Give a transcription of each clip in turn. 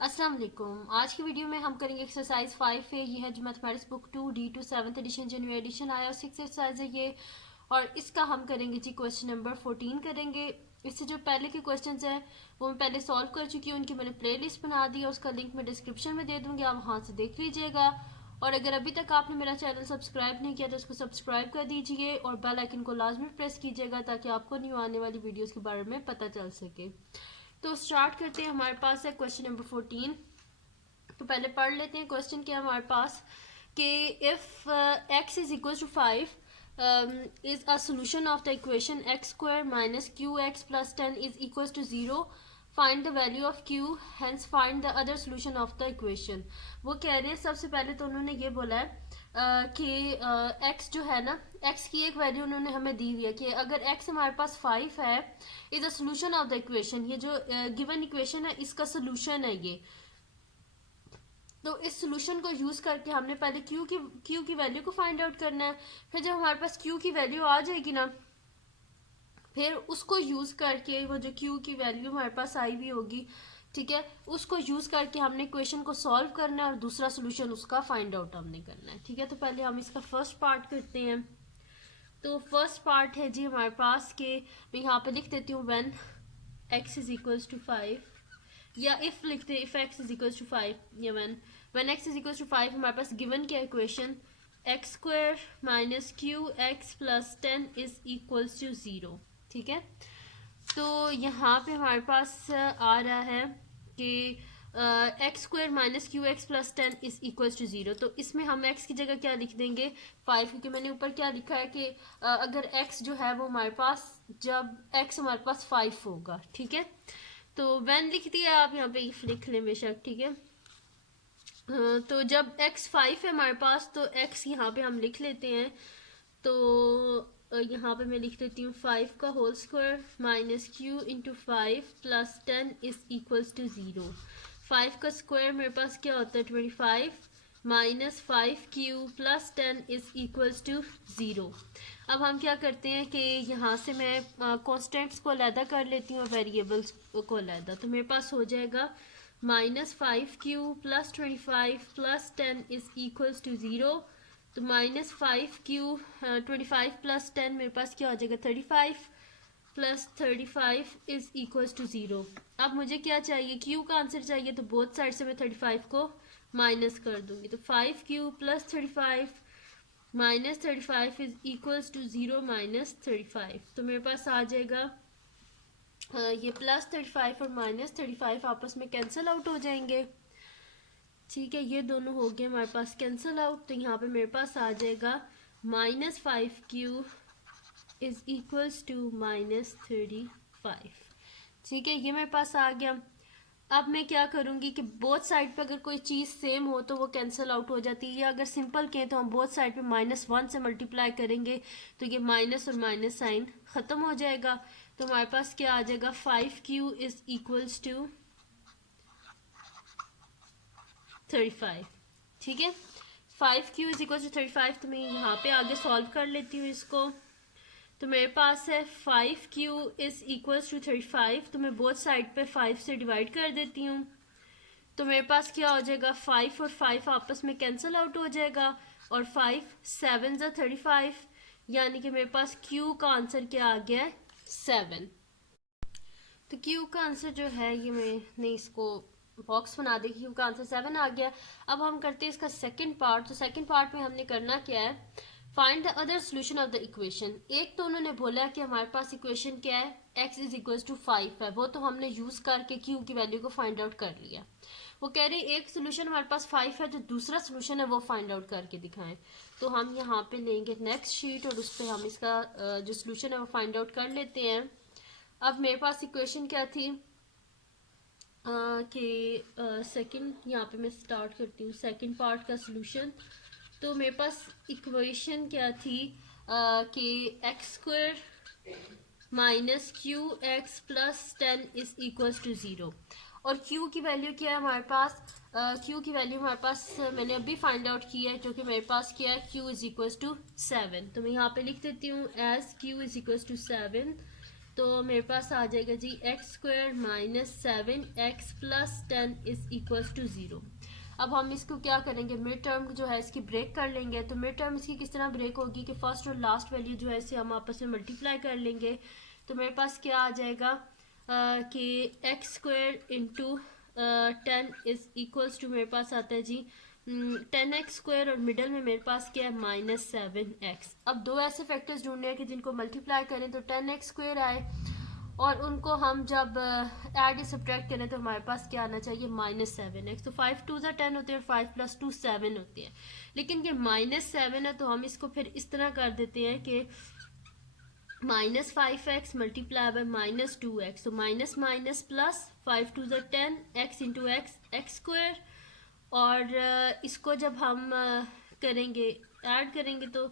अस्सलाम वालेकुम। आज की वीडियो में हम करेंगे एक्सरसाइज 5 है। ये है जो mathematics book 2D2 7th edition जो न्यू एडिशन आया और 6 एक्सरसाइज है ये। और इसका हम करेंगे जी क्वेश्चन नंबर 14 करेंगे। इससे जो पहले के क्वेश्चंस हैं वो मैं पहले सॉल्व कर चुकी हूँ, उनकी मैंने प्लेलिस्ट बना दी है, उसका लिंक मैं डिस्क्रिप्शन में दे दूँगी, आप वहाँ से देख लीजिएगा। और अगर अभी तक आपने मेरा चैनल सब्सक्राइब नहीं किया तो उसको सब्सक्राइब कर दीजिए और बेल आइकन को लाजमी प्रेस कीजिएगा ताकि आपको न्यू आने वाली वीडियोज़ के बारे में पता चल सके। तो स्टार्ट करते हैं। हमारे पास है क्वेश्चन नंबर 14। तो पहले पढ़ लेते हैं क्वेश्चन क्या हमारे पास कि if x is equal to 5 is a solution of the equation x square minus qx plus 10 is equals to 0. Find the value of q, hence find the other solution of the equation. वो कह रहे हैं सबसे पहले तो उन्होंने ये बोला है कि x जो है ना, x की एक वैल्यू उन्होंने हमें दी हुई है कि अगर x हमारे पास 5 है is a solution of the equation. ये जो गिवन इक्वेशन है इसका सोल्यूशन है ये। तो इस सोल्यूशन को यूज करके हमने पहले क्यू की वैल्यू को फाइंड आउट करना है। फिर जब हमारे पास क्यू की वैल्यू आ जाएगी ना, फिर उसको यूज करके वो जो क्यू की वैल्यू हमारे पास आई हुई होगी, ठीक है, उसको यूज करके हमने इक्वेशन को सॉल्व करना है और दूसरा सोल्यूशन उसका फाइंड आउट हमने करना है। ठीक है, तो पहले हम इसका फर्स्ट पार्ट करते हैं। तो फर्स्ट पार्ट है जी हमारे पास के मैं यहाँ पे लिख देती हूँ when x is equals to 5, या इफ लिखते हैं if x is equals to 5, या when x is equals to 5 हमारे पास गिवन क्या equation x square minus q x plus 10 is equals to 0। ठीक है, तो यहाँ पे हमारे पास आ रहा है कि x square minus q x plus 10 is equals to 0। तो इसमें हम x की जगह क्या लिख देंगे 5, क्योंकि मैंने ऊपर क्या लिखा है कि अगर x जो है वो हमारे पास जब x हमारे पास 5 होगा। ठीक है, तो व्हेन लिख दिया, आप यहाँ पे इफ लिख लें बेशक। ठीक है, तो जब x 5 है हमारे पास तो x यहाँ पे हम लिख लेते हैं। तो यहाँ पे मैं लिख देती हूँ 5 का whole square minus q into 5 plus 10 is equals to 0। 5 का स्क्वायर मेरे पास क्या होता है 25 minus 5q plus 10 is equals to 0। अब हम क्या करते हैं कि यहाँ से मैं कॉन्स्टेंट्स को अलहदा कर लेती हूँ और वेरिएबल्स को अलहदा। तो मेरे पास हो जाएगा -5q plus 25 plus 10 is equals to 0। तो -5q 25 प्लस 10 मेरे पास क्या हो जाएगा 35 प्लस 35 इज इक्वल्स टू 0। अब मुझे क्या चाहिए q का आंसर चाहिए, तो बोथ साइड से मैं 35 को माइनस कर दूंगी। तो 5q plus 35 minus 35 is equals to 0 minus 35। तो मेरे पास आ जाएगा ये प्लस 35 और माइनस 35 आपस में कैंसिल आउट हो जाएंगे। ठीक है, ये दोनों हो गए हमारे पास कैंसिल आउट। तो यहाँ पे मेरे पास आ जाएगा -5q इज इक्वल्स टू -35। ठीक है, ये मेरे पास आ गया। अब मैं क्या करूँगी कि बोथ साइड पे अगर कोई चीज़ सेम हो तो वो कैंसिल आउट हो जाती है, या अगर सिंपल कहें तो हम बोथ साइड पे -1 से मल्टीप्लाई करेंगे तो ये माइनस और माइनस साइन ख़त्म हो जाएगा। तो हमारे पास क्या आ जाएगा 5q इज इक्वल्स टू 35। ठीक है, 5q इज इक्वल टू 35। तो मैं यहाँ पे आगे सॉल्व कर लेती हूँ इसको। तो मेरे पास है 5q इज इक्वल्स टू 35। तो मैं बोथ साइड पे 5 से डिवाइड कर देती हूँ। तो मेरे पास क्या हो जाएगा 5 और 5 आपस में कैंसिल आउट हो जाएगा और 5 7 ज़ा 35, यानी कि मेरे पास q का आंसर क्या आ गया है 7। तो q का आंसर जो है ये मैंने इसको बॉक्स बना दी, q का आंसर 7 आ गया। अब हम करते हैं इसका सेकंड पार्ट। तो सेकंड पार्ट में हमने करना क्या है find the other solution of the equation. एक तो उन्होंने बोला कि हमारे पास इक्वेशन क्या है x इज इक्वल टू 5 है, वो तो हमने यूज करके q की वैल्यू को फाइंड आउट कर लिया। वो कह रहे एक सोल्यूशन हमारे पास 5 है, जो दूसरा सोल्यूशन है वो फाइंड आउट करके दिखाएं। तो हम यहाँ पे लेंगे नेक्स्ट शीट और उस पर हम इसका जो सोल्यूशन है वो फाइंड आउट कर लेते हैं। अब मेरे पास इक्वेशन क्या थी कि सेकंड, यहाँ पे मैं स्टार्ट करती हूँ सेकंड पार्ट का सोल्यूशन। तो मेरे पास इक्वेशन क्या थी कि x square minus q x plus 10 is equals to 0। और q की वैल्यू क्या है हमारे पास q की वैल्यू हमारे पास मैंने अभी फाइंड आउट की है, जो कि मेरे पास क्या है q इज इक्वल्स टू 7। तो मैं यहाँ पे लिख देती हूँ as q is equals to 7। तो मेरे पास आ जाएगा जी x square minus 7x plus 10 is equals to 0। अब हम इसको क्या करेंगे, मिड टर्म जो है इसकी ब्रेक कर लेंगे। तो मिड टर्म इसकी किस तरह ब्रेक होगी कि फर्स्ट और लास्ट वैल्यू जो है इसे हम आपस में मल्टीप्लाई कर लेंगे। तो मेरे पास क्या आ जाएगा कि x square into 10 is equals to मेरे पास आता है जी 10x स्क्वायर और मिडल में मेरे पास क्या है माइनस 7x। अब दो ऐसे फैक्टर्स ढूंढने हैं कि जिनको मल्टीप्लाई करें तो 10x स्क्वायर आए और उनको हम जब ऐड या सब्ट्रैक्ट करें तो हमारे पास क्या आना चाहिए माइनस 7x। तो 5 2 10 होते हैं और 5 + 2 7 होते हैं, लेकिन ये माइनस 7 है तो हम इसको फिर इस तरह कर देते हैं कि minus 5x multiply by minus 2x। तो minus minus plus 5 2 10 x into x square, और इसको जब हम करेंगे ऐड करेंगे तो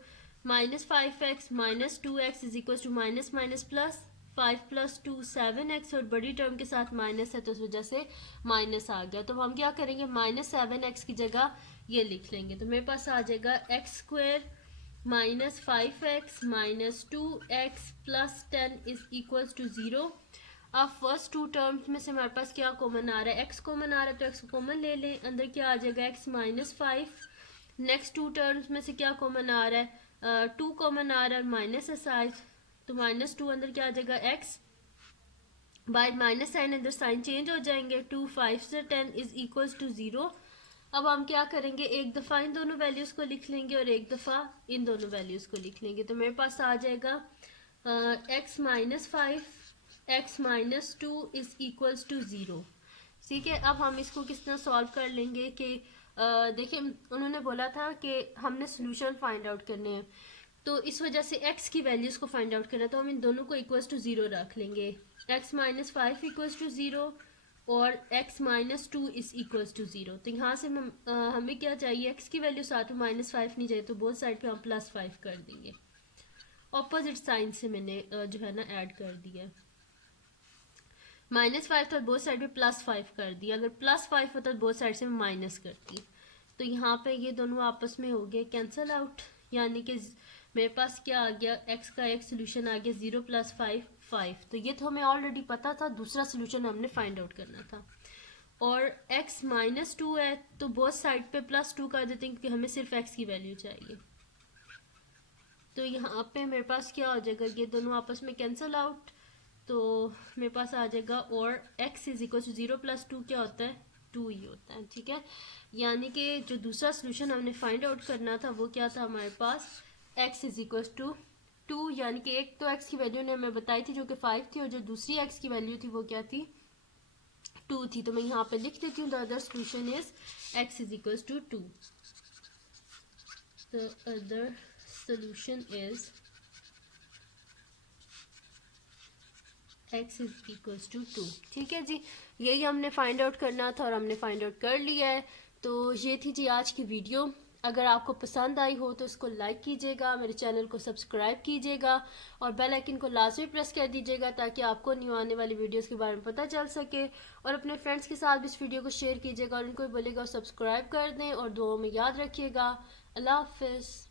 minus 5x minus 2x is equal to minus minus plus 5 + 2 7x, और बड़ी टर्म के साथ माइनस है तो उस वजह से माइनस आ गया। तो हम क्या करेंगे माइनस 7x की जगह ये लिख लेंगे। तो मेरे पास आ जाएगा x square minus 5x minus 2x plus 10 is equals to 0। अब फर्स्ट टू टर्म्स में से हमारे पास क्या कॉमन आ रहा है, x कॉमन आ रहा है तो x को कॉमन ले लें, अंदर क्या आ जाएगा x minus 5। Next two terms में से क्या कॉमन आ रहा है 2 कॉमन आ रहा है माइनस है साइड, तो माइनस 2 अंदर क्या आ जाएगा x बाय माइनस साइन अंदर साइन चेंज हो जाएंगे 2 5 से 10 इज इक्वल्स टू 0। अब हम क्या करेंगे एक दफ़ा इन दोनों वैल्यूज़ को लिख लेंगे और एक दफ़ा इन दोनों वैल्यूज़ को लिख लेंगे। तो मेरे पास आ जाएगा x minus 5 x minus 2 is equals to 0। ठीक है, अब हम इसको किस तरह सॉल्व कर लेंगे कि देखिए उन्होंने बोला था कि हमने सोल्यूशन फाइंड आउट करने हैं, तो इस वजह से x की वैल्यूज़ को फाइंड आउट करना है तो हम इन दोनों को इक्वल्स टू 0 रख लेंगे। x माइनस 5 इक्वल्स टू 0 और x minus 2 is equals to 0। तो यहाँ से हमें क्या चाहिए, x की वैल्यू साथ में माइनस 5 नहीं चाहिए तो बोथ साइड पे हम प्लस 5 कर देंगे। ऑपोजिट साइन से मैंने जो है ना ऐड कर दिया, माइनस 5 था बोथ साइड पे प्लस 5 कर दिया, अगर प्लस 5 होता तो बोथ साइड से मैं माइनस करती। तो यहाँ पे ये दोनों आपस में हो गए कैंसिल आउट, यानी कि मेरे पास क्या आ गया x का एक सोल्यूशन आ गया 0 + 5 5। तो ये तो हमें ऑलरेडी पता था, दूसरा सोल्यूशन हमने फाइंड आउट करना था। और x माइनस 2 है तो बोथ साइड पे प्लस 2 कर देते हैं क्योंकि हमें सिर्फ x की वैल्यू चाहिए। तो यहाँ पे मेरे पास क्या हो जाएगा, ये दोनों आपस में कैंसिल आउट, तो मेरे पास आ जाएगा और x इज इक्वल टू 0 + 2 क्या होता है 2 ही होता है। ठीक है, यानी कि जो दूसरा सोल्यूशन हमने फाइंड आउट करना था वो क्या था हमारे पास x इज इक्वल टू 2, यानी कि एक तो x की वैल्यू ने हमें बताई थी जो कि 5 थी और जो दूसरी x की वैल्यू थी वो क्या थी 2 थी। तो मैं यहाँ पे लिख देती हूँ the other solution is x is equal to 2। The other solution is x is equals to 2। ठीक है जी, यही हमने फाइंड आउट करना था और हमने फाइंड आउट कर लिया है। तो ये थी जी आज की वीडियो। अगर आपको पसंद आई हो तो इसको लाइक कीजिएगा, मेरे चैनल को सब्सक्राइब कीजिएगा और बेल आइकन को लाजमी प्रेस कर दीजिएगा ताकि आपको न्यू आने वाली वीडियोस के बारे में पता चल सके। और अपने फ्रेंड्स के साथ भी इस वीडियो को शेयर कीजिएगा और उनको बोलेगा सब्सक्राइब कर दें और दुआओं में याद रखिएगा। अल्लाह हाफिज़।